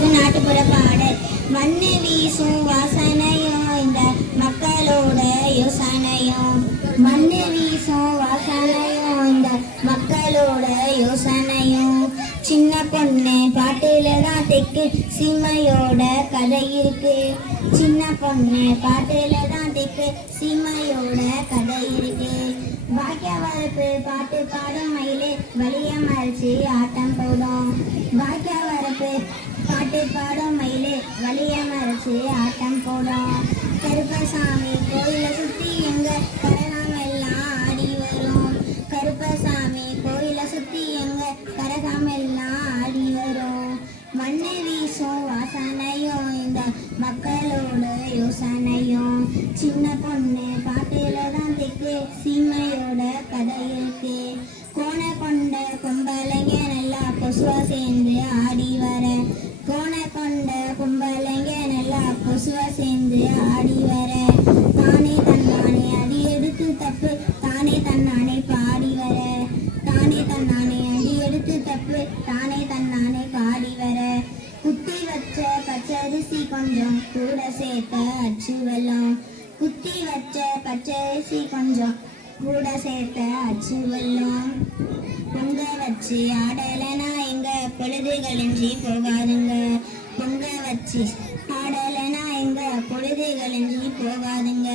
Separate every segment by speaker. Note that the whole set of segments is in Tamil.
Speaker 1: இருக்கு நாட்டுப்புற பாடல் மண்ணு வீசும் வாசனையும் இந்த மக்களோட யோசனையும். மண்ணு வீசும் வாசனையும் இந்த மக்களோட யோசனையும். சின்ன பொண்ணு பாட்டுல தான் தெக்கு சீமையோட கதை இருக்கு. சின்ன பொண்ணு பாட்டுல தான் தெக்கு சீமையோட கதை இருக்கு. பாக்கிய வரப்பு பாட்டு பாடும் மயிலே வலிய மறைச்சு ஆட்டம் போடும். பாக்கிய வரப்பு பாட்டு பாடும் மயிலே வலிய ஆட்டம் போடும் கருப்பசாமி கோயில சுத்தி எங்க கரகம் எல்லாம் ஆடி வரும். கருப்பசாமி கோயில சுத்தி எங்க கரகம் எல்லாம் ஆடி வரும். மண்ணு வீசும் வாசனையும் இந்த மக்களோட யோசனையும். சின்ன பொண்ணு பாட்டுல தான் திக்கு சீமையோட கதை இருக்கு. கோணை கொண்ட கொம்பலைங்க நல்லா கொசுவா சேர்ந்து ஆடி வர கும்பலைங்க நல்லா கொசுவா சேர்ந்து ஆடி வர. தானே தன்னானே அடி எடுத்து தப்பு. தானே தன்னானே பாடி வர. தானே தன்னானே அடி எடுத்து தப்பு. தானே தன்னானே பாடி வர. குத்தி வச்ச பச்சரிசி கொஞ்சம் கூட சேர்த்த அச்சு வெல்லம் குத்தி வச்ச பச்சரிசி கொஞ்சம் கூட சேர்த்த அச்சு வெல்லம் பொங்க வச்சு ஆடலைனா எங்க? பொழுதுகளின்றி போகாதுங்க. ஆடலைனா எங்க பொழுதுகளின்றி போகாதுங்க.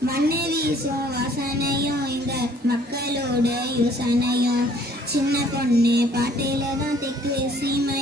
Speaker 1: மண்ணு வீசும் வாசனையும் இந்த மக்களோட யோசனையும். சின்ன பொண்ணு பாட்டையில தான் திக்கு சீமை